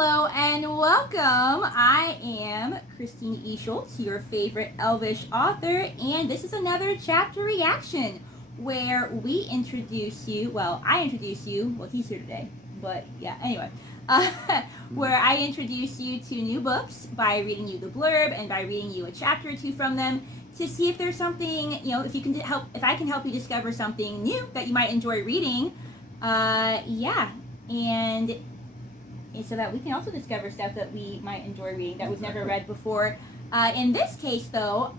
Hello and welcome. I am Christine E. Schulze, your favorite Elvish author, and this is another chapter reaction where we introduce you, he's here today, but yeah, anyway, where I introduce you to new books by reading you the blurb and by reading you a chapter or two from them to see if there's something, if I can help you discover something new that you might enjoy reading, and so that we can also discover stuff that we might enjoy reading that we've never read before. In this case, though,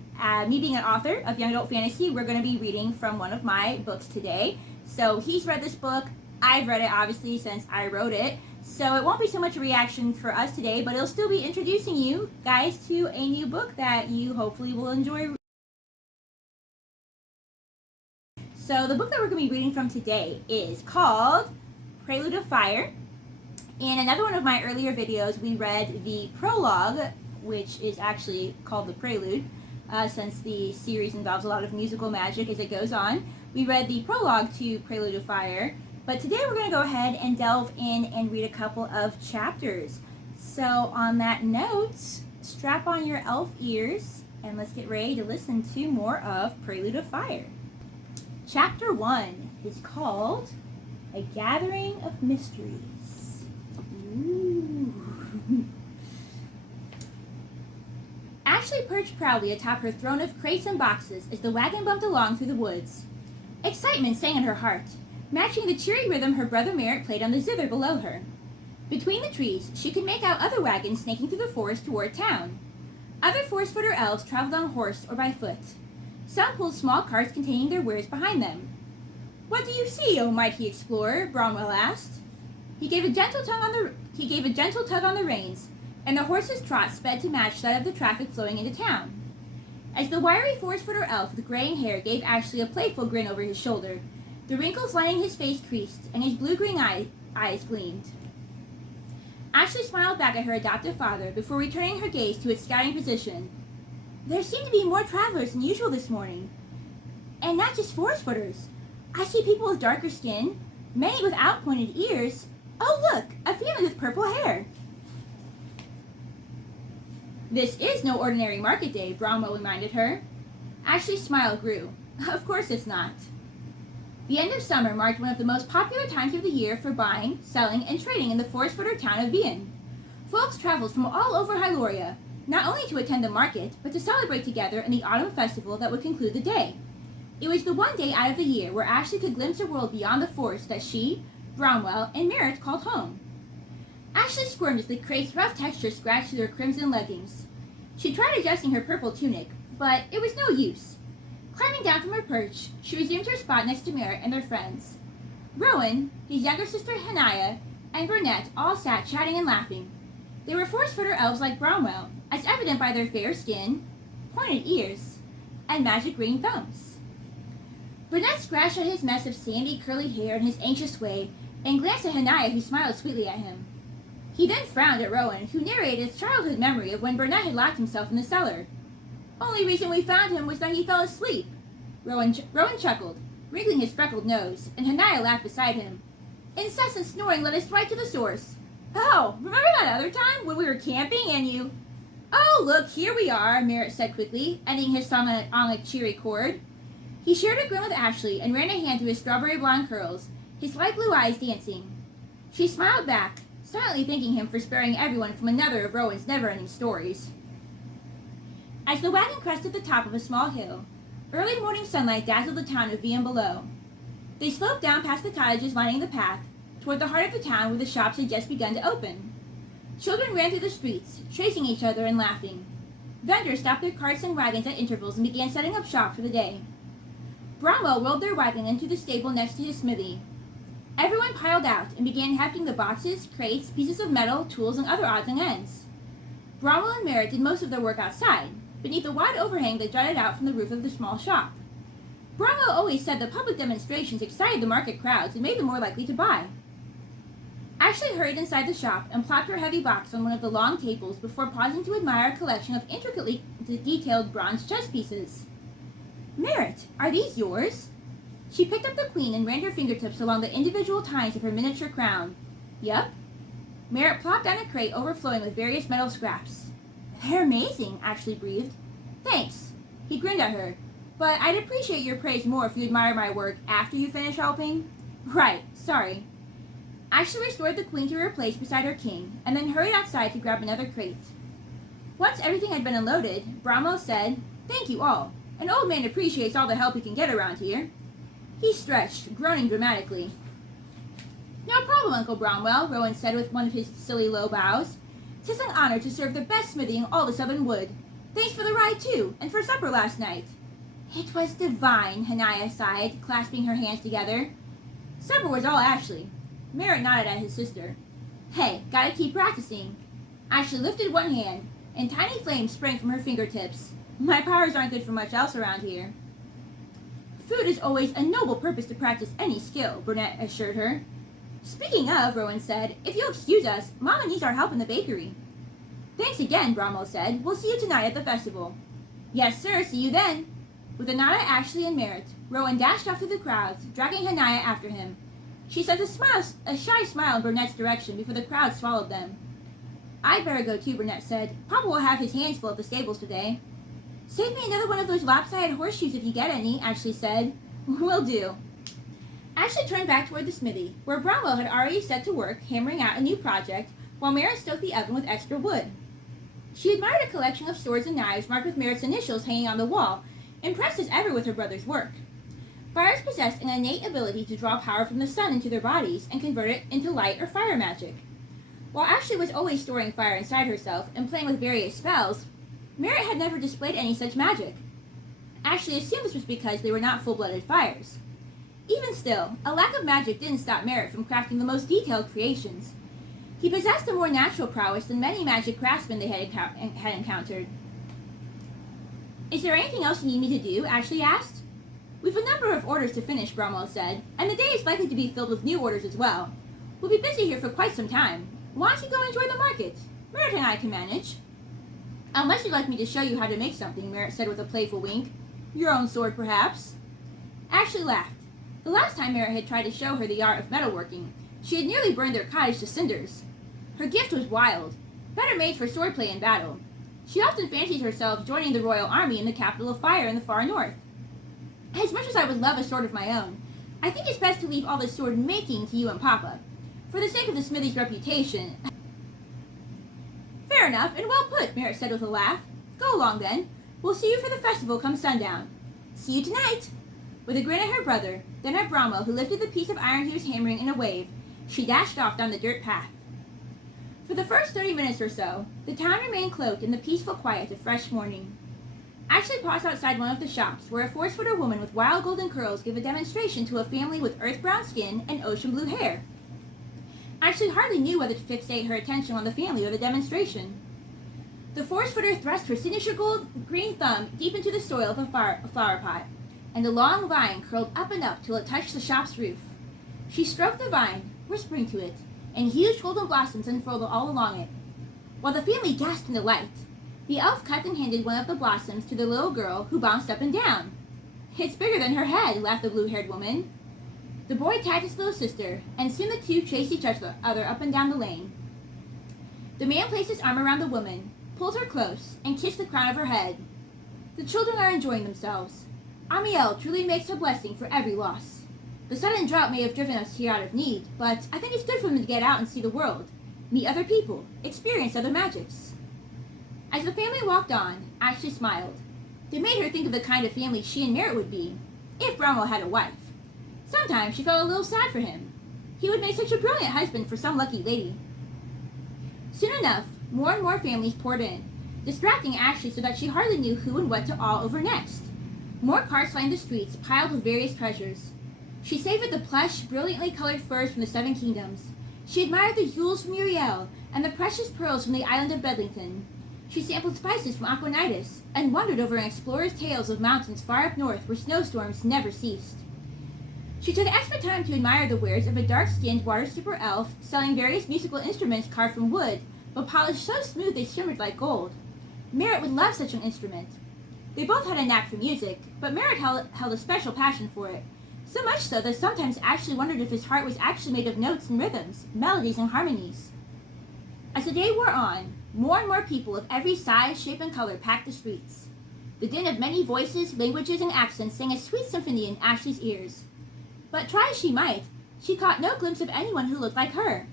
me being an author of young adult fantasy, we're going to be reading from one of my books today. So he's read this book. I've read it, obviously, since I wrote it. So it won't be so much a reaction for us today, but it'll still be introducing you guys to a new book that you hopefully will enjoy. So the book that we're going to be reading from today is called Prelude of Fire. In another one of my earlier videos, we read the prologue, which is actually called the Prelude, since the series involves a lot of musical magic as it goes on. We read the prologue to Prelude of Fire, but today we're going to go ahead and delve in and read a couple of chapters. So on that note, strap on your elf ears, and let's get ready to listen to more of Prelude of Fire. Chapter 1 is called A Gathering of Mysteries. Ooh. Ashlai perched proudly atop her throne of crates and boxes as the wagon bumped along through the woods. Excitement sang in her heart, matching the cheery rhythm her brother Merritt played on the zither below her. Between the trees, she could make out other wagons snaking through the forest toward town. Other forest-footer elves traveled on horse or by foot. Some pulled small carts containing their wares behind them. "What do you see, O mighty explorer?" Bromwell asked. He gave a gentle tug on the reins, and the horse's trot sped to match that of the traffic flowing into town. As the wiry forest-footer elf with graying hair gave Ashlai a playful grin over his shoulder, the wrinkles lining his face creased, and his blue-green eyes gleamed. Ashlai smiled back at her adoptive father before returning her gaze to its scouting position. "There seem to be more travelers than usual this morning. And not just forest-footers. I see people with darker skin, many without pointed ears. Oh look, a family with purple hair." "This is no ordinary market day," Bromwell reminded her. Ashlai's smile grew. "Of course it's not." The end of summer marked one of the most popular times of the year for buying, selling, and trading in the forest-footer town of Vian. Folks traveled from all over Hyloria, not only to attend the market, but to celebrate together in the autumn festival that would conclude the day. It was the one day out of the year where Ashlai could glimpse a world beyond the forest that she, Bromwell, and Merritt called home. Ashlai squirmed as the crate's rough texture scratched through her crimson leggings. She tried adjusting her purple tunic, but it was no use. Climbing down from her perch, she resumed her spot next to Merritt and their friends. Rowan, his younger sister Hanaya, and Burnett all sat chatting and laughing. They were forest-footer elves like Bromwell, as evident by their fair skin, pointed ears, and magic green thumbs. Burnett scratched at his mess of sandy, curly hair in his anxious way, and glanced at Hanaya, who smiled sweetly at him. He then frowned at Rowan, who narrated his childhood memory of when Burnett had locked himself in the cellar. "Only reason we found him was that he fell asleep." Rowan chuckled, wrinkling his freckled nose, and Hanaya laughed beside him. "Incessant snoring led us right to the source. Oh, remember that other time when we were camping and you—" "Oh, look, here we are," Merritt said quickly, ending his song on a cheery chord. He shared a grin with Ashlai and ran a hand through his strawberry blonde curls, his light blue eyes dancing. She smiled back, silently thanking him for sparing everyone from another of Rowan's never-ending stories. As the wagon crested the top of a small hill, early morning sunlight dazzled the town of Vian below. They sloped down past the cottages lining the path, toward the heart of the town where the shops had just begun to open. Children ran through the streets, chasing each other and laughing. Vendors stopped their carts and wagons at intervals and began setting up shop for the day. Bromwell rolled their wagon into the stable next to his smithy. Everyone piled out and began hefting the boxes, crates, pieces of metal, tools, and other odds and ends. Bromwell and Merritt did most of their work outside, beneath a wide overhang that jutted out from the roof of the small shop. Bromwell always said that public demonstrations excited the market crowds and made them more likely to buy. Ashlai hurried inside the shop and plopped her heavy box on one of the long tables before pausing to admire a collection of intricately detailed bronze chess pieces. "Merritt, are these yours?" She picked up the queen and ran her fingertips along the individual tines of her miniature crown. "Yep." Merritt plopped down a crate overflowing with various metal scraps. "They're amazing," Ashlai breathed. "Thanks." He grinned at her. "But I'd appreciate your praise more if you admire my work after you finish helping." "Right, sorry." Ashlai restored the queen to her place beside her king, and then hurried outside to grab another crate. Once everything had been unloaded, Bromwell said, "Thank you all. An old man appreciates all the help he can get around here." He stretched, groaning dramatically. "No problem, Uncle Bromwell," Rowan said with one of his silly low bows. "'Tis an honor to serve the best smithy in all the Southern Wood. Thanks for the ride, too, and for supper last night." "It was divine," Hanaya sighed, clasping her hands together. Supper was all Ashlai. Merritt nodded at his sister. "Hey, gotta keep practicing." Ashlai lifted one hand, and tiny flames sprang from her fingertips. "My powers aren't good for much else around here." "Food is always a noble purpose to practice any skill," Burnett assured her. "Speaking of," Rowan said, "if you'll excuse us, Mama needs our help in the bakery." "Thanks again," Bromwell said. "We'll see you tonight at the festival." "Yes, sir. See you then." With a nod at Ashlai and Merritt, Rowan dashed off through the crowds, dragging Hanaya after him. She sent a shy smile in Burnett's direction before the crowd swallowed them. "I'd better go too," Burnett said. "Papa will have his hands full at the stables today." "Save me another one of those lopsided horseshoes if you get any," Ashlai said. "Will do." Ashlai turned back toward the smithy, where Bromwell had already set to work hammering out a new project, while Merritt stoked the oven with extra wood. She admired a collection of swords and knives marked with Merritt's initials hanging on the wall, impressed as ever with her brother's work. Fires possessed an innate ability to draw power from the sun into their bodies and convert it into light or fire magic. While Ashlai was always storing fire inside herself and playing with various spells, Merritt had never displayed any such magic. Ashlai assumed this was because they were not full-blooded fires. Even still, a lack of magic didn't stop Merritt from crafting the most detailed creations. He possessed a more natural prowess than many magic craftsmen they had encountered. "Is there anything else you need me to do?" Ashlai asked. "We've a number of orders to finish," Bromwell said, "and the day is likely to be filled with new orders as well. We'll be busy here for quite some time. Why don't you go enjoy the market? Merritt and I can manage." "Unless you'd like me to show you how to make something," Merritt said with a playful wink. "Your own sword, perhaps?" Ashlai laughed. The last time Merritt had tried to show her the art of metalworking, she had nearly burned their cottage to cinders. Her gift was wild, better made for swordplay in battle. She often fancied herself joining the royal army in the capital of fire in the far north. "As much as I would love a sword of my own, I think it's best to leave all the sword making to you and Papa, for the sake of the smithy's reputation." "Fair enough, and well put," Merritt said with a laugh. "Go along then. We'll see you for the festival come sundown." "See you tonight." With a grin at her brother, then at Bromwell, who lifted the piece of iron he was hammering in a wave, she dashed off down the dirt path. For the first 30 minutes or so, the town remained cloaked in the peaceful quiet of fresh morning. Ashlai paused outside one of the shops, where a 4-footer woman with wild golden curls gave a demonstration to a family with earth-brown skin and ocean-blue hair. Ashlai hardly knew whether to fixate her attention on the family or the demonstration. The 4-footer thrust her signature gold-green thumb deep into the soil of a flower pot, and the long vine curled up and up till it touched the shop's roof. She stroked the vine, whispering to it, and huge golden blossoms unfurled all along it. While the family gasped in delight, the elf cut and handed one of the blossoms to the little girl, who bounced up and down. "It's bigger than her head," laughed the blue-haired woman. The boy tagged his little sister, and soon the two chased each other up and down the lane. The man placed his arm around the woman, pulled her close, and kissed the crown of her head. "The children are enjoying themselves. Amiel truly makes a blessing for every loss. The sudden drought may have driven us here out of need, but I think it's good for them to get out and see the world, meet other people, experience other magics." As the family walked on, Ashlai smiled. They made her think of the kind of family she and Merritt would be, if Bromwell had a wife. Sometimes she felt a little sad for him. He would make such a brilliant husband for some lucky lady. Soon enough, more and more families poured in, distracting Ashlai so that she hardly knew who and what to awe over next. More carts lined the streets, piled with various treasures. She savored the plush, brilliantly colored furs from the 7 kingdoms. She admired the jewels from Uriel and the precious pearls from the island of Bedlington. She sampled spices from Aquanitis and wondered over an explorer's tales of mountains far up north where snowstorms never ceased. She took extra time to admire the wares of a dark-skinned water-stripper elf selling various musical instruments carved from wood, but polished so smooth they shimmered like gold. Merritt would love such an instrument. They both had a knack for music, but Merritt held a special passion for it, so much so that sometimes Ashlai wondered if his heart was actually made of notes and rhythms, melodies and harmonies. As the day wore on, more and more people of every size, shape, and color packed the streets. The din of many voices, languages, and accents sang a sweet symphony in Ashley's ears. But try as she might, she caught no glimpse of anyone who looked like her.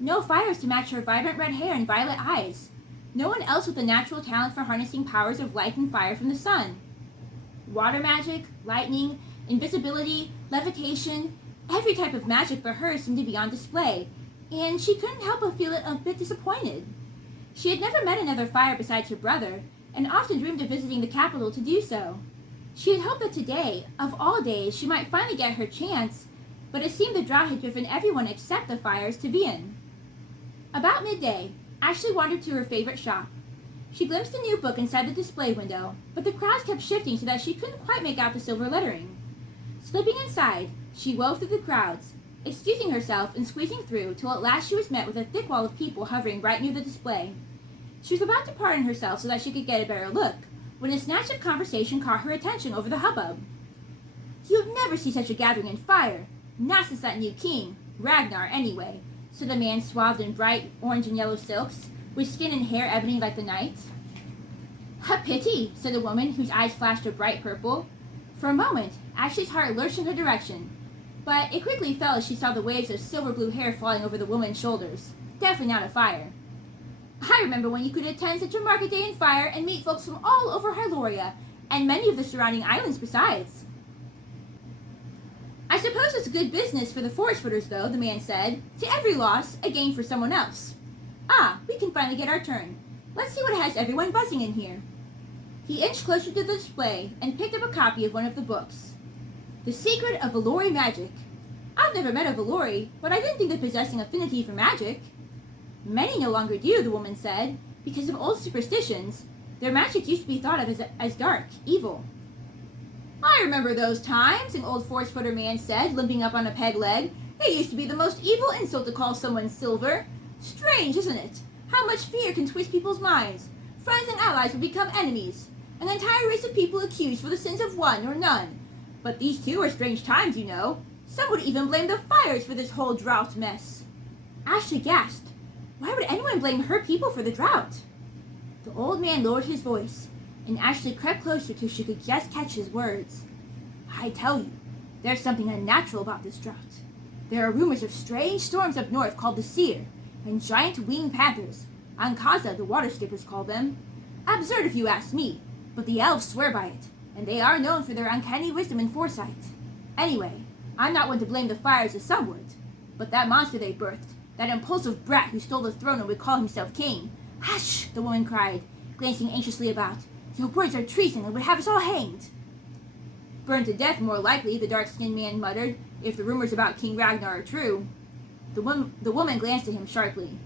No fires to match her vibrant red hair and violet eyes. No one else with a natural talent for harnessing powers of light and fire from the sun. Water magic, lightning, invisibility, levitation, every type of magic but hers seemed to be on display, and she couldn't help but feel a bit disappointed. She had never met another fire besides her brother, and often dreamed of visiting the capital to do so. She had hoped that today, of all days, she might finally get her chance, but it seemed the drought had driven everyone except the fires to Vian. About midday, Ashley wandered to her favorite shop. She glimpsed a new book inside the display window, but the crowds kept shifting so that she couldn't quite make out the silver lettering. Slipping inside, she wove through the crowds, excusing herself and squeezing through till at last she was met with a thick wall of people hovering right near the display. She was about to pardon herself so that she could get a better look, when a snatch of conversation caught her attention over the hubbub. "You'd never see such a gathering in fire, not since that new king, Ragnar, anyway," said a man swathed in bright orange and yellow silks, with skin and hair ebony like the night. "A pity," said a woman whose eyes flashed a bright purple. For a moment, Ashley's heart lurched in her direction, but it quickly fell as she saw the waves of silver-blue hair falling over the woman's shoulders. Definitely not a fire. "I remember when you could attend such a market day in fire and meet folks from all over Hyloria, and many of the surrounding islands besides." "I suppose it's good business for the forest footers, though," the man said. "To every loss, a gain for someone else. Ah, we can finally get our turn. Let's see what has everyone buzzing in here." He inched closer to the display and picked up a copy of one of the books. "The Secret of Lorry Magic. I've never met a Lorry, but I didn't think of possessing affinity for magic." "Many no longer do," the woman said, "because of old superstitions. Their magic used to be thought of as dark, evil." "I remember those times," an old forest footer man said, limping up on a peg leg. "It used to be the most evil insult to call someone silver. Strange, isn't it? How much fear can twist people's minds. Friends and allies would become enemies. An entire race of people accused for the sins of one or none. But these too are strange times, you know. Some would even blame the fires for this whole drought mess." Ashley gasped. Why would anyone blame her people for the drought? The old man lowered his voice, and Ashley crept closer till she could just catch his words. "I tell you, there's something unnatural about this drought. There are rumors of strange storms up north called the Sere, and giant winged panthers, Ankaza the water skippers call them. Absurd if you ask me, but the elves swear by it, and they are known for their uncanny wisdom and foresight. Anyway, I'm not one to blame the fires as some would, but that monster they birthed, that impulsive brat who stole the throne and would call himself king." "Hush!" the woman cried, glancing anxiously about. "Your words are treason and would have us all hanged." "Burned to death, more likely," the dark-skinned man muttered, "if the rumors about King Ragnar are true." The woman glanced at him sharply.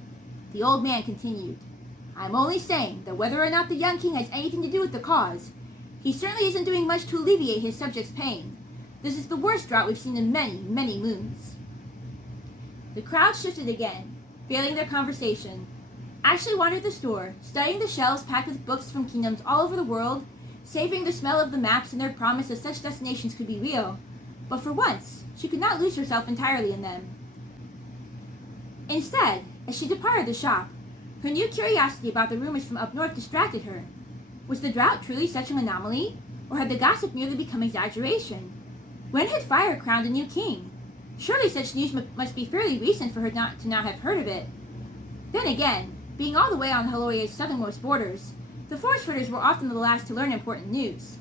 The old man continued, "I'm only saying that whether or not the young king has anything to do with the cause, he certainly isn't doing much to alleviate his subjects' pain. This is the worst drought we've seen in many, many moons." The crowd shifted again, failing their conversation. Ashley wandered the store, studying the shelves packed with books from kingdoms all over the world, savoring the smell of the maps and their promise that such destinations could be real. But for once, she could not lose herself entirely in them. Instead, as she departed the shop, her new curiosity about the rumors from up north distracted her. Was the drought truly such an anomaly, or had the gossip merely become exaggeration? When had fire crowned a new king? Surely such news must be fairly recent for her not to have heard of it. Then again, being all the way on Hyloria's southernmost borders, the forest footers were often the last to learn important news.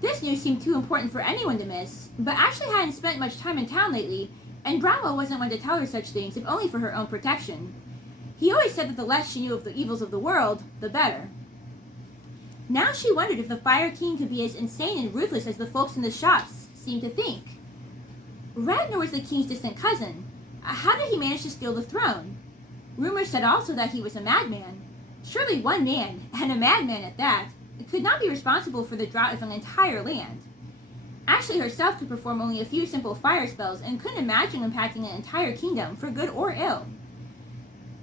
This news seemed too important for anyone to miss, but Ashley hadn't spent much time in town lately, and Bramwell wasn't one to tell her such things, if only for her own protection. He always said that the less she knew of the evils of the world, the better. Now she wondered if the Fire King could be as insane and ruthless as the folks in the shops seemed to think. Ragnar was the king's distant cousin. How did he manage to steal the throne? Rumors said also that he was a madman. Surely one man, and a madman at that, could not be responsible for the drought of an entire land. Ashley herself could perform only a few simple fire spells and couldn't imagine impacting an entire kingdom, for good or ill.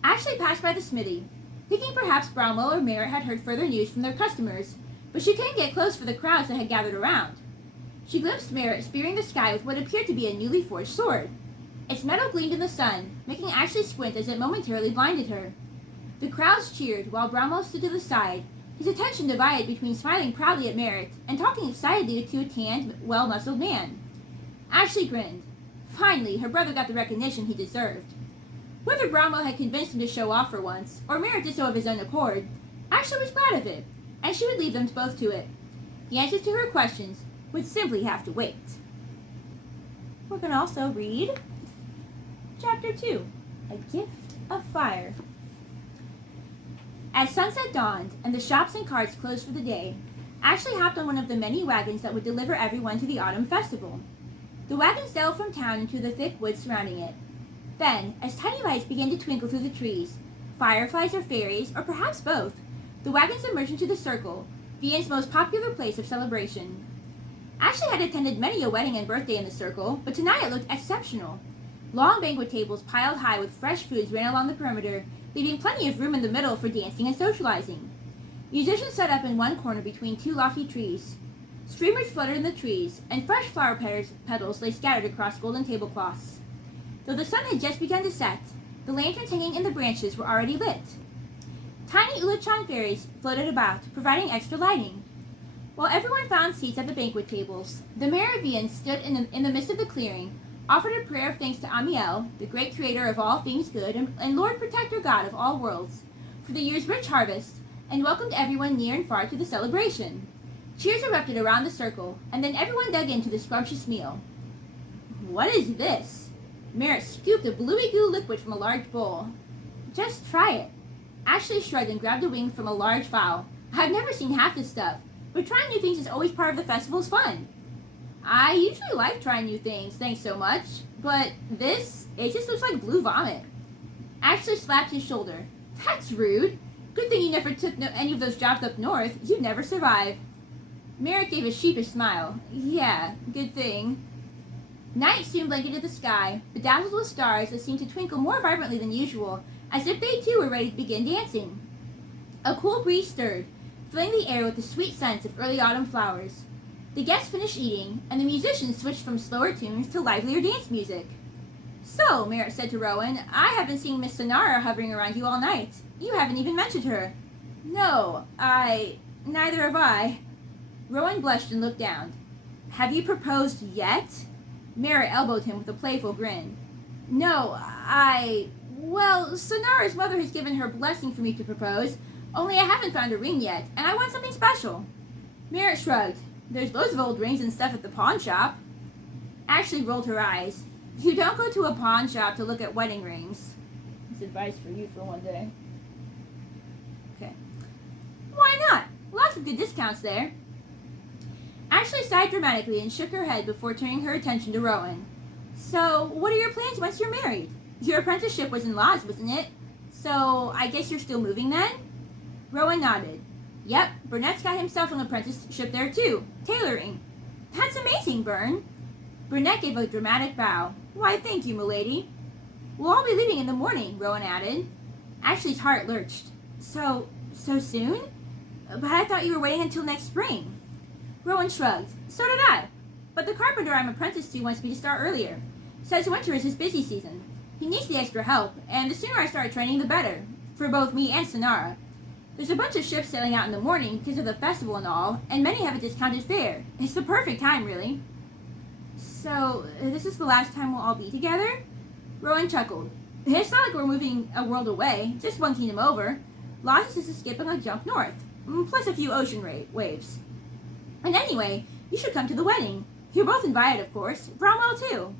Ashley passed by the smithy, thinking perhaps Bromwell or Merritt had heard further news from their customers, but she couldn't get close for the crowds that had gathered around. She glimpsed Merritt spearing the sky with what appeared to be a newly forged sword. Its metal gleamed in the sun, making Ashley squint as it momentarily blinded her. The crowds cheered while Bramwell stood to the side, his attention divided between smiling proudly at Merritt and talking excitedly to a tanned, well-muscled man. Ashlai grinned. Finally, her brother got the recognition he deserved. Whether Bramwell had convinced him to show off for once, or Merritt did so of his own accord, Ashlai was glad of it, and she would leave them both to it. The answers to her questions would simply have to wait. We're going to also read Chapter 2, A Gift of Fire. As sunset dawned and the shops and carts closed for the day, Ashlai hopped on one of the many wagons that would deliver everyone to the autumn festival. The wagons delved from town into the thick woods surrounding it. Then, as tiny lights began to twinkle through the trees, fireflies or fairies, or perhaps both, the wagons emerged into the circle, Vienn's most popular place of celebration. Ashlai had attended many a wedding and birthday in the circle, but tonight it looked exceptional. Long banquet tables piled high with fresh foods ran along the perimeter, leaving plenty of room in the middle for dancing and socializing. Musicians set up in one corner between two lofty trees. Streamers fluttered in the trees, and fresh flower petals lay scattered across golden tablecloths. Though the sun had just begun to set, the lanterns hanging in the branches were already lit. Tiny Ulachan fairies floated about, providing extra lighting. While everyone found seats at the banquet tables, the mayor of Vienne stood in the midst of the clearing, offered a prayer of thanks to Amiel, the great creator of all things good and Lord Protector God of all worlds, for the year's rich harvest, and welcomed everyone near and far to the celebration. Cheers erupted around the circle, and then everyone dug into the scrumptious meal. What is this? Merritt scooped a bluey-goo liquid from a large bowl. Just try it. Ashlai shrugged and grabbed a wing from a large fowl. I've never seen half this stuff, but trying new things is always part of the festival's fun. I usually like trying new things, thanks so much, but it just looks like blue vomit. Ashlai slapped his shoulder. That's rude. Good thing you never took any of those jobs up north. You'd never survive. Merritt gave a sheepish smile. Yeah, good thing. Night soon blanketed the sky, bedazzled with stars that seemed to twinkle more vibrantly than usual, as if they too were ready to begin dancing. A cool breeze stirred, filling the air with the sweet scents of early autumn flowers. The guests finished eating, and the musicians switched from slower tunes to livelier dance music. So, Merritt said to Rowan, I haven't seen Miss Sonara hovering around you all night. You haven't even mentioned her. No, neither have I. Rowan blushed and looked down. Have you proposed yet? Merritt elbowed him with a playful grin. No, well, Sonara's mother has given her blessing for me to propose, only I haven't found a ring yet, and I want something special. Merritt shrugged. There's loads of old rings and stuff at the pawn shop. Ashlai rolled her eyes. You don't go to a pawn shop to look at wedding rings. It's advice for you for one day. Okay. Why not? Lots of good discounts there. Ashlai sighed dramatically and shook her head before turning her attention to Rowan. So, what are your plans once you're married? Your apprenticeship was in Lodz, wasn't it? So, I guess you're still moving then? Rowan nodded. Yep, Burnett's got himself an apprenticeship there too. Tailoring. That's amazing, Byrne. Burnett gave a dramatic bow. Why, thank you, milady. We'll all be leaving in the morning, Rowan added. Ashley's heart lurched. So soon? But I thought you were waiting until next spring. Rowan shrugged. So did I. But the carpenter I'm apprenticed to wants me to start earlier. Says winter is his busy season. He needs the extra help, and the sooner I start training, the better. For both me and Sonara. There's a bunch of ships sailing out in the morning because of the festival and all, and many have a discounted fare. It's the perfect time, really. So, this is the last time we'll all be together? Rowan chuckled. It's not like we're moving a world away, just one kingdom over. Lodz is just a skip and a jump north, plus a few ocean waves. And anyway, you should come to the wedding. You're both invited, of course. Bromwell, too.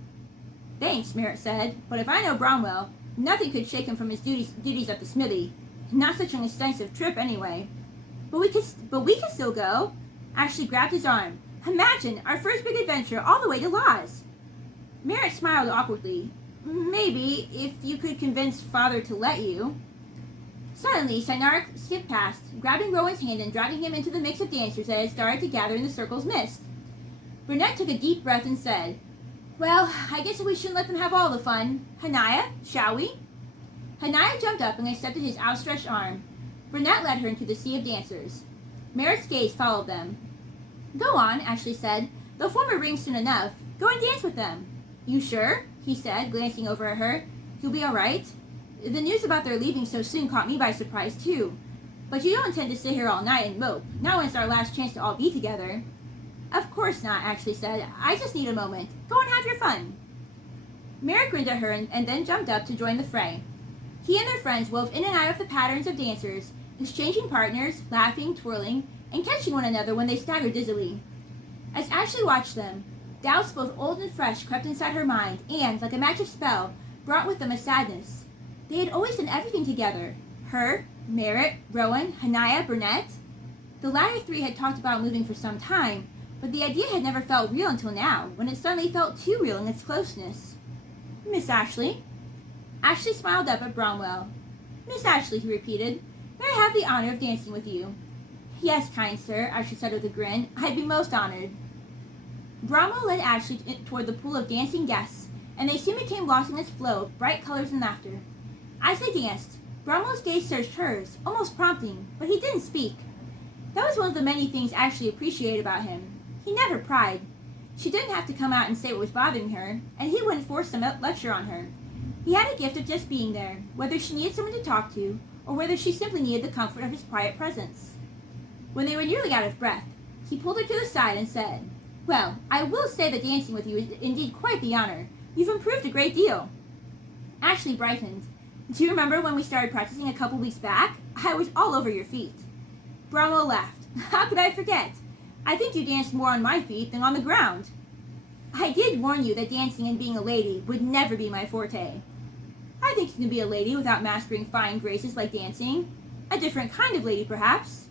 Thanks, Merritt said, but if I know Bromwell, nothing could shake him from his duties at the smithy. Not such an extensive trip, anyway. But we could still go. Ashlai grabbed his arm. Imagine, our first big adventure all the way to Lodz. Merritt smiled awkwardly. Maybe, if you could convince Father to let you. Suddenly, Sonara skipped past, grabbing Rowan's hand and dragging him into the mix of dancers that had started to gather in the circle's mist. Burnett took a deep breath and said, Well, I guess we shouldn't let them have all the fun. Hanaya, shall we? Hanaya jumped up and accepted his outstretched arm. Burnett led her into the sea of dancers. Merritt's gaze followed them. Go on, Ashlai said. They'll form a ring soon enough. Go and dance with them. You sure? He said, glancing over at her. You'll be all right? The news about their leaving so soon caught me by surprise, too. But you don't intend to sit here all night and mope, not when it's our last chance to all be together. Of course not, Ashlai said. I just need a moment. Go and have your fun. Merritt grinned at her and then jumped up to join the fray. He and their friends wove in and out of the patterns of dancers, exchanging partners, laughing, twirling, and catching one another when they staggered dizzily. As Ashlai watched them, doubts both old and fresh crept inside her mind and, like a magic spell, brought with them a sadness. They had always done everything together. Her, Merritt, Rowan, Hanaya, Burnett. The latter three had talked about moving for some time, but the idea had never felt real until now, when it suddenly felt too real in its closeness. Miss Ashlai? Ashlai smiled up at Bromwell. Miss Ashlai, he repeated, may I have the honor of dancing with you? Yes, kind sir, Ashlai said with a grin. I'd be most honored. Bromwell led Ashlai toward the pool of dancing guests, and they soon became lost in its flow of bright colors and laughter. As they danced, Bromwell's gaze searched hers, almost prompting, but he didn't speak. That was one of the many things Ashlai appreciated about him. He never pried. She didn't have to come out and say what was bothering her, and he wouldn't force some lecture on her. He had a gift of just being there, whether she needed someone to talk to, or whether she simply needed the comfort of his quiet presence. When they were nearly out of breath, he pulled her to the side and said, Well, I will say that dancing with you is indeed quite the honor. You've improved a great deal. Ashlai brightened. Do you remember when we started practicing a couple weeks back? I was all over your feet. Bromwell laughed. How could I forget? I think you danced more on my feet than on the ground. I did warn you that dancing and being a lady would never be my forte. I think you can be a lady without mastering fine graces like dancing. A different kind of lady, perhaps.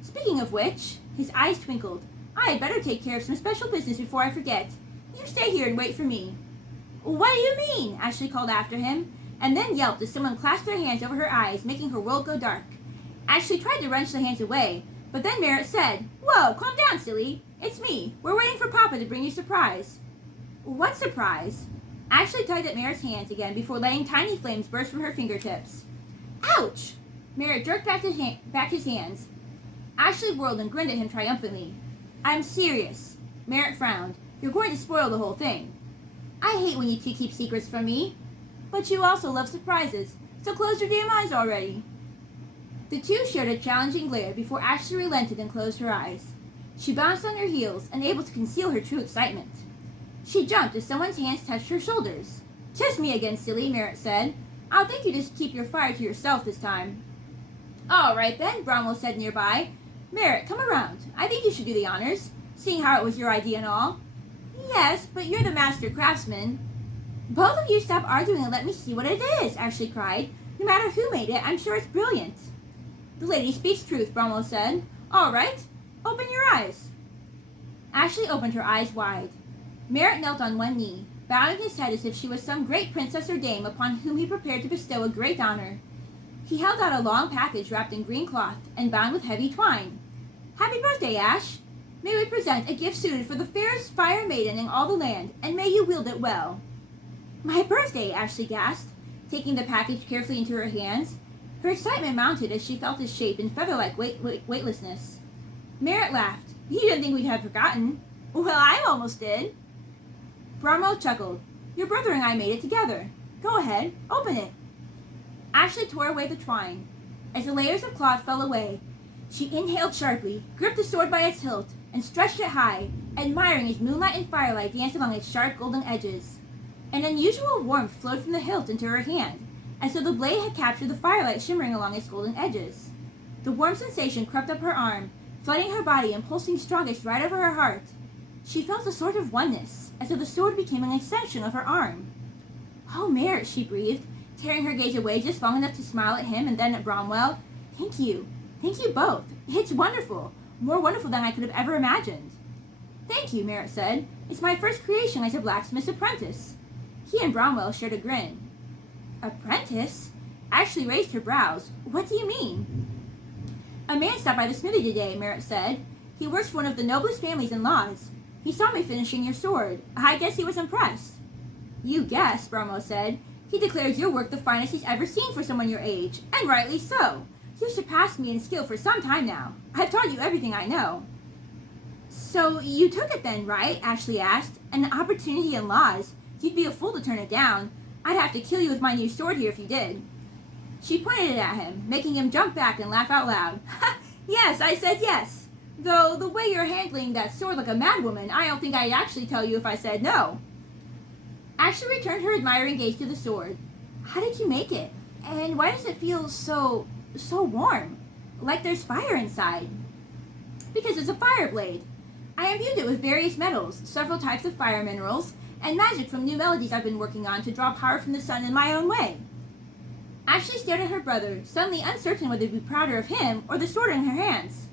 Speaking of which, his eyes twinkled. I had better take care of some special business before I forget. You stay here and wait for me. What do you mean? Ashlai called after him, and then yelped as someone clasped their hands over her eyes, making her world go dark. Ashlai tried to wrench the hands away, but then Merritt said, Whoa, calm down, silly. It's me. We're waiting for Papa to bring you surprise. What surprise? Ashlai tugged at Merritt's hands again before letting tiny flames burst from her fingertips. Ouch! Merritt jerked back his hands. Ashlai whirled and grinned at him triumphantly. I'm serious. Merritt frowned. You're going to spoil the whole thing. I hate when you two keep secrets from me. But you also love surprises, so close your damn eyes already. The two shared a challenging glare before Ashlai relented and closed her eyes. She bounced on her heels, unable to conceal her true excitement. She jumped as someone's hands touched her shoulders. Kiss me again, silly, Merritt said. I'll think you just keep your fire to yourself this time. All right, then, Bromwell said nearby. Merritt, come around. I think you should do the honors, seeing how it was your idea and all. Yes, but you're the master craftsman. Both of you stop arguing and let me see what it is, Ashlai cried. No matter who made it, I'm sure it's brilliant. The lady speaks truth, Bromwell said. All right, open your eyes. Ashlai opened her eyes wide. Merritt knelt on one knee, bowing his head as if she was some great princess or dame upon whom he prepared to bestow a great honor. He held out a long package wrapped in green cloth and bound with heavy twine. Happy birthday, Ash! May we present a gift suited for the fairest fire maiden in all the land, and may you wield it well. My birthday, Ashlai gasped, taking the package carefully into her hands. Her excitement mounted as she felt its shape in feather-like weightlessness. Merritt laughed. You didn't think we'd have forgotten. Well, I almost did. Bromwell chuckled. Your brother and I made it together. Go ahead, open it. Ashlai tore away the twine. As the layers of cloth fell away, she inhaled sharply, gripped the sword by its hilt, and stretched it high, admiring as moonlight and firelight danced along its sharp golden edges. An unusual warmth flowed from the hilt into her hand, as though the blade had captured the firelight shimmering along its golden edges. The warm sensation crept up her arm, flooding her body and pulsing strongest right over her heart. She felt a sort of oneness, as though the sword became an extension of her arm. Oh, Merritt, she breathed, tearing her gaze away just long enough to smile at him and then at Bromwell. Thank you. Thank you both. It's wonderful. More wonderful than I could have ever imagined. Thank you, Merritt said. It's my first creation as a blacksmith's apprentice. He and Bromwell shared a grin. Apprentice? Ashlai raised her brows. What do you mean? A man stopped by the smithy today, Merritt said. He works for one of the noblest families in Laws. He saw me finishing your sword. I guess he was impressed. You guess, Bromwell said. He declares your work the finest he's ever seen for someone your age, and rightly so. You've surpassed me in skill for some time now. I've taught you everything I know. So you took it then, right? Ashlai asked. An opportunity in Laws. You'd be a fool to turn it down. I'd have to kill you with my new sword here if you did. She pointed it at him, making him jump back and laugh out loud. Yes, I said yes. Though the way you're handling that sword like a madwoman, I don't think I'd actually tell you if I said no. Ashlai returned her admiring gaze to the sword. How did you make it? And why does it feel so warm? Like there's fire inside. Because it's a fire blade. I imbued it with various metals, several types of fire minerals, and magic from new melodies I've been working on to draw power from the sun in my own way. Ashlai stared at her brother, suddenly uncertain whether to be prouder of him or the sword in her hands.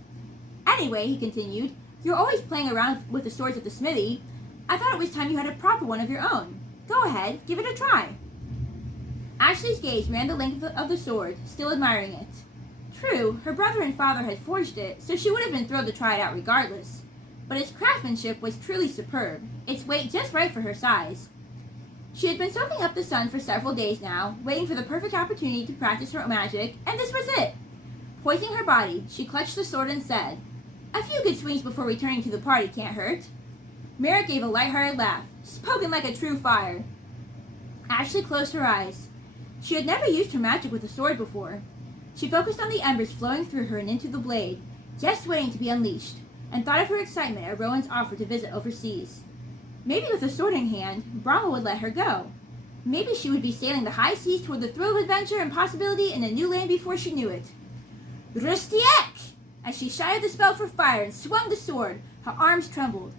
Anyway, he continued, you're always playing around with the swords at the smithy. I thought it was time you had a proper one of your own. Go ahead, give it a try. Ashlai's gaze ran the length of the sword, still admiring it. True, her brother and father had forged it, so she would have been thrilled to try it out regardless. But its craftsmanship was truly superb, its weight just right for her size. She had been soaking up the sun for several days now, waiting for the perfect opportunity to practice her magic, and this was it. Poising her body, she clutched the sword and said, A few good swings before returning to the party can't hurt. Merritt gave a light-hearted laugh, spoken like a true fire. Ashlai closed her eyes. She had never used her magic with a sword before. She focused on the embers flowing through her and into the blade, just waiting to be unleashed, and thought of her excitement at Rowan's offer to visit overseas. Maybe with a sword in hand, Brahma would let her go. Maybe she would be sailing the high seas toward the thrill of adventure and possibility in a new land before she knew it. Rustiek! As she shouted the spell for fire and swung the sword, her arms trembled.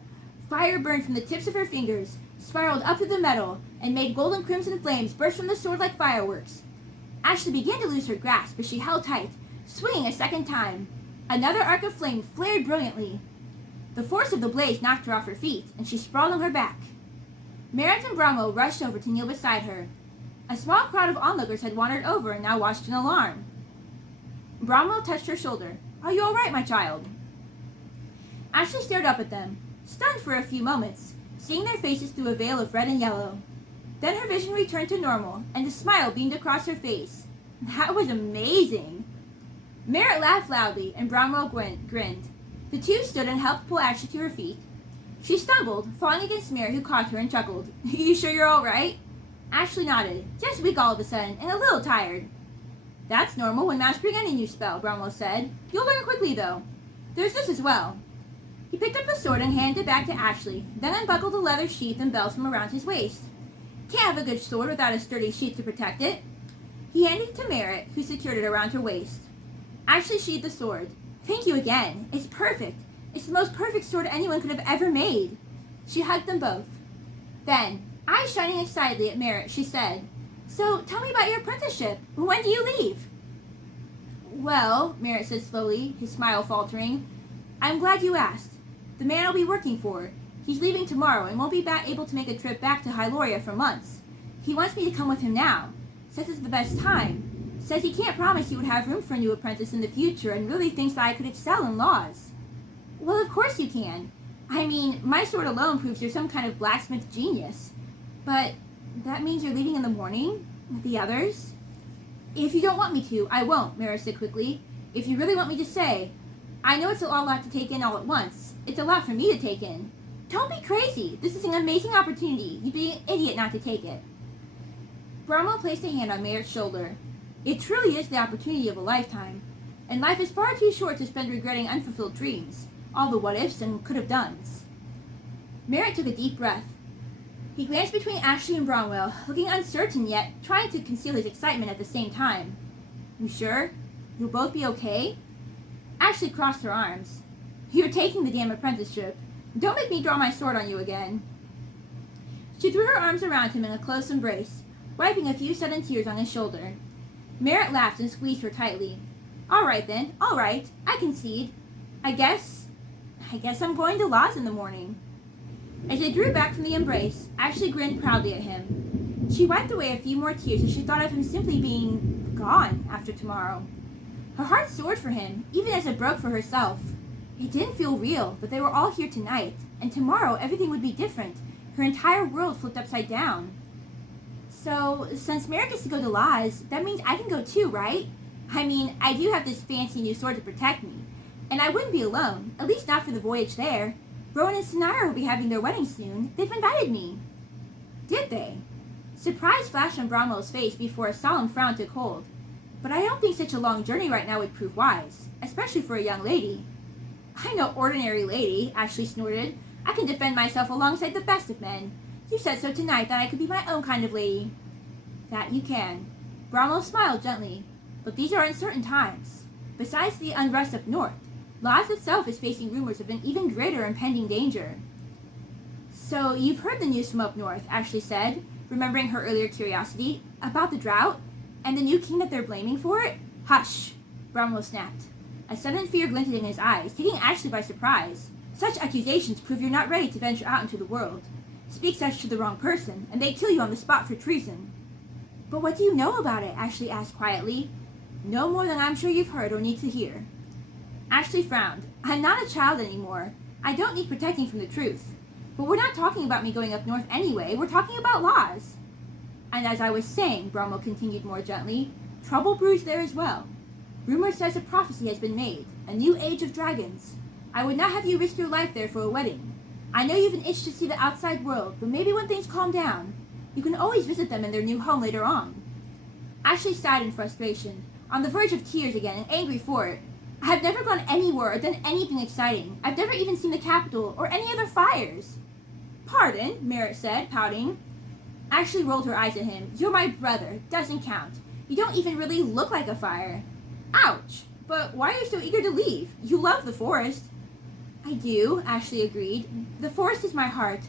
Fire burned from the tips of her fingers, spiraled up through the metal, and made golden crimson flames burst from the sword like fireworks. Ashlai began to lose her grasp, but she held tight, swinging a second time. Another arc of flame flared brilliantly. The force of the blaze knocked her off her feet, and she sprawled on her back. Merritt and Brahmo rushed over to kneel beside her. A small crowd of onlookers had wandered over and now watched in alarm. Brahmo touched her shoulder. Are you all right, my child? Ashlai stared up at them, stunned for a few moments, seeing their faces through a veil of red and yellow. Then her vision returned to normal, and a smile beamed across her face. That was amazing! Merritt laughed loudly, and Brahmo grinned. The two stood and helped pull Ashlai to her feet. She stumbled, falling against Merritt, who caught her and chuckled. You sure you're all right? Ashlai nodded, just weak all of a sudden, and a little tired. That's normal when mastering any new spell, Brahmo said. You'll learn quickly, though. There's this as well. He picked up the sword and handed it back to Ashlai, then unbuckled the leather sheath and belt from around his waist. Can't have a good sword without a sturdy sheath to protect it. He handed it to Merritt, who secured it around her waist. Ashlai sheathed the sword. Thank you again. It's perfect. It's the most perfect sword anyone could have ever made. She hugged them both. Then, eyes shining excitedly at Merritt, she said, So, tell me about your apprenticeship. When do you leave? Well, Merritt said slowly, his smile faltering, I'm glad you asked. The man I'll be working for. He's leaving tomorrow and won't be able to make a trip back to Hyloria for months. He wants me to come with him now. Says it's the best time. Says he can't promise he would have room for a new apprentice in the future and really thinks that I could excel in laws. Well, of course you can. I mean, my sword alone proves you're some kind of blacksmith genius. But that means you're leaving in the morning? With the others? If you don't want me to, I won't, Merritt said quickly. If you really want me to stay. I know it's a lot to take in all at once. It's a lot for me to take in. Don't be crazy. This is an amazing opportunity. You'd be an idiot not to take it. Brahmo placed a hand on Merritt's shoulder. It truly is the opportunity of a lifetime. And life is far too short to spend regretting unfulfilled dreams. All the what-ifs and could-have-dones. Merritt took a deep breath. He glanced between Ashlai and Bromwell, looking uncertain yet trying to conceal his excitement at the same time. You sure? You'll both be okay? Ashlai crossed her arms. You're taking the damn apprenticeship. Don't make me draw my sword on you again. She threw her arms around him in a close embrace, wiping a few sudden tears on his shoulder. Merritt laughed and squeezed her tightly. All right then, all right, I concede. I guess I'm going to Laws in the morning. As they drew back from the embrace, Ashlai grinned proudly at him. She wiped away a few more tears as she thought of him simply being gone after tomorrow. Her heart soared for him, even as it broke for herself. It didn't feel real, but they were all here tonight, and tomorrow everything would be different. Her entire world flipped upside down. So, since Merritt gets to go to Laws, that means I can go too, right? I mean, I do have this fancy new sword to protect me. And I wouldn't be alone, at least not for the voyage there. Rowan and Sere will be having their wedding soon. They've invited me. Did they? Surprise flashed on Bromwell's face before a solemn frown took hold. But I don't think such a long journey right now would prove wise, especially for a young lady. I'm no ordinary lady, Ashlai snorted. I can defend myself alongside the best of men. You said so tonight that I could be my own kind of lady. That you can. Bromwell smiled gently. But these are uncertain times. Besides the unrest up north, Laz itself is facing rumors of an even greater impending danger. So you've heard the news from up north, Ashlai said, remembering her earlier curiosity, about the drought, and the new king that they're blaming for it? Hush, Bromwell snapped. A sudden fear glinted in his eyes, taking Ashlai by surprise. Such accusations prove you're not ready to venture out into the world. Speak such to the wrong person, and they kill you on the spot for treason. But what do you know about it? Ashlai asked quietly. No more than I'm sure you've heard or need to hear. Ashlai frowned. I'm not a child anymore. I don't need protecting from the truth. But we're not talking about me going up north anyway. We're talking about Laz. And as I was saying, Bromwell continued more gently, trouble brews there as well. Rumor says a prophecy has been made, a new age of dragons. I would not have you risk your life there for a wedding. I know you've an itch to see the outside world, but maybe when things calm down, you can always visit them in their new home later on. Ashlai sighed in frustration, on the verge of tears again and angry for it. I have never gone anywhere or done anything exciting. I've never even seen the capital or any other fires. Pardon, Merritt said, pouting. Ashlai rolled her eyes at him. You're my brother. Doesn't count. You don't even really look like a fire. Ouch. But why are you so eager to leave? You love the forest. I do, Ashlai agreed. The forest is my heart,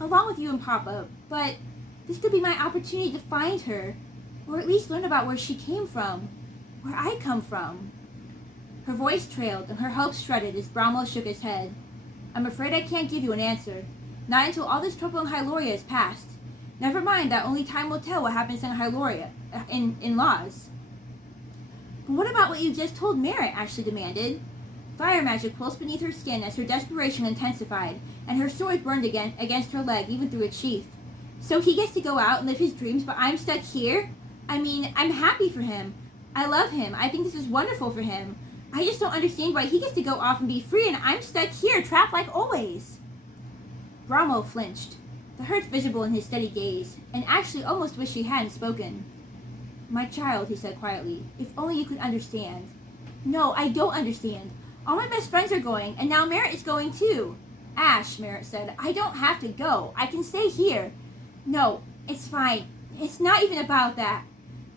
along with you and Papa, but this could be my opportunity to find her, or at least learn about where she came from, where I come from. Her voice trailed, and her hopes shredded as Bromwell shook his head. I'm afraid I can't give you an answer, not until all this trouble in Hyloria is past. Never mind that only time will tell what happens in Hyloria, in Laz. But what about what you just told Merritt? Ashlai demanded. Fire magic pulsed beneath her skin as her desperation intensified, and her sword burned again against her leg, even through its sheath. So he gets to go out and live his dreams, but I'm stuck here? I mean, I'm happy for him. I love him. I think this is wonderful for him. I just don't understand why he gets to go off and be free, and I'm stuck here, trapped like always. Bromwell flinched, the hurt visible in his steady gaze, and Ashlai almost wished she hadn't spoken. My child, he said quietly, if only you could understand. No, I don't understand. All my best friends are going, and now Merritt is going too. Ash, Merritt said, I don't have to go. I can stay here. No, it's fine. It's not even about that.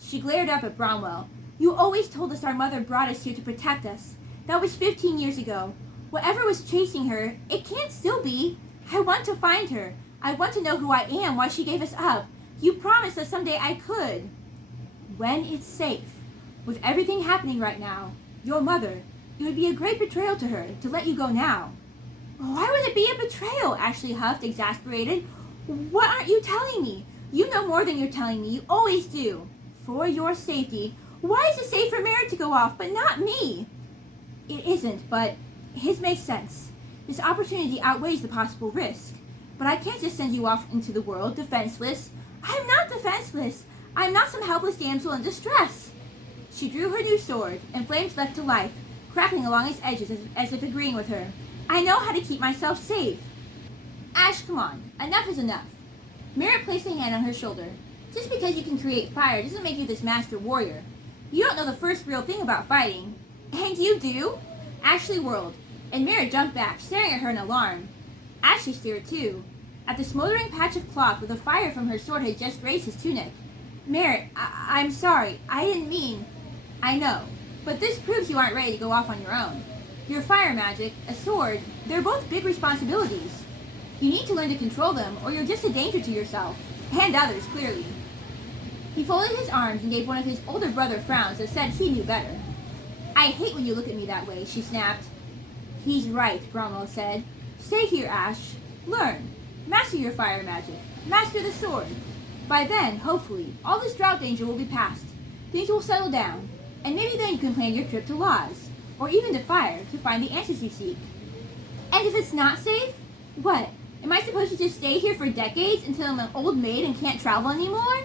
She glared up at Bromwell. You always told us our mother brought us here to protect us. That was 15 years ago. Whatever was chasing her, it can't still be. I want to find her. I want to know who I am, why she gave us up. You promised that someday I could. When it's safe. With everything happening right now, your mother, it would be a great betrayal to her to let you go now. Why would it be a betrayal? Ashlai huffed, exasperated. What aren't you telling me? You know more than you're telling me. You always do. For your safety. Why is it safe for Merritt to go off, but not me? It isn't, but his makes sense. This opportunity outweighs the possible risk. But I can't just send you off into the world, defenseless. I'm not defenseless. I'm not some helpless damsel in distress. She drew her new sword, and flames leapt to life, crackling along its edges as if agreeing with her. I know how to keep myself safe. Ash, come on. Enough is enough. Merritt placed a hand on her shoulder. Just because you can create fire doesn't make you this master warrior. You don't know the first real thing about fighting. And you do? Ashlai whirled, and Merritt jumped back, staring at her in alarm. Ashlai stared too, at the smoldering patch of cloth where the fire from her sword had just grazed his tunic. Merritt, I'm sorry. I didn't mean... I know. But this proves you aren't ready to go off on your own. Your fire magic, a sword, they're both big responsibilities. You need to learn to control them, or you're just a danger to yourself. And others, clearly. He folded his arms and gave one of his older brother frowns that said he knew better. I hate when you look at me that way, she snapped. He's right, Bromwell said. Stay here, Ash. Learn. Master your fire magic. Master the sword. By then, hopefully, all this drought danger will be past. Things will settle down. And maybe then you can plan your trip to Laz, or even to Fire, to find the answers you seek. And if it's not safe? What? Am I supposed to just stay here for decades until I'm an old maid and can't travel anymore?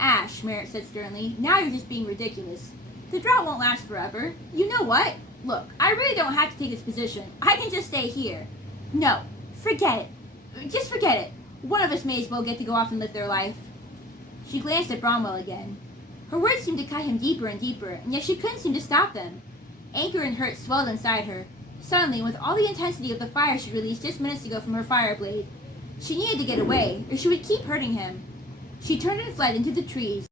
Ash, Merritt said sternly, now you're just being ridiculous. The drought won't last forever. You know what? Look, I really don't have to take this position. I can just stay here. No, forget it. Just forget it. One of us may as well get to go off and live their life. She glanced at Bromwell again. Her words seemed to cut him deeper and deeper, and yet she couldn't seem to stop them. Anger and hurt swelled inside her. Suddenly, with all the intensity of the fire she released just minutes ago from her fire blade, she needed to get away, or she would keep hurting him. She turned and fled into the trees.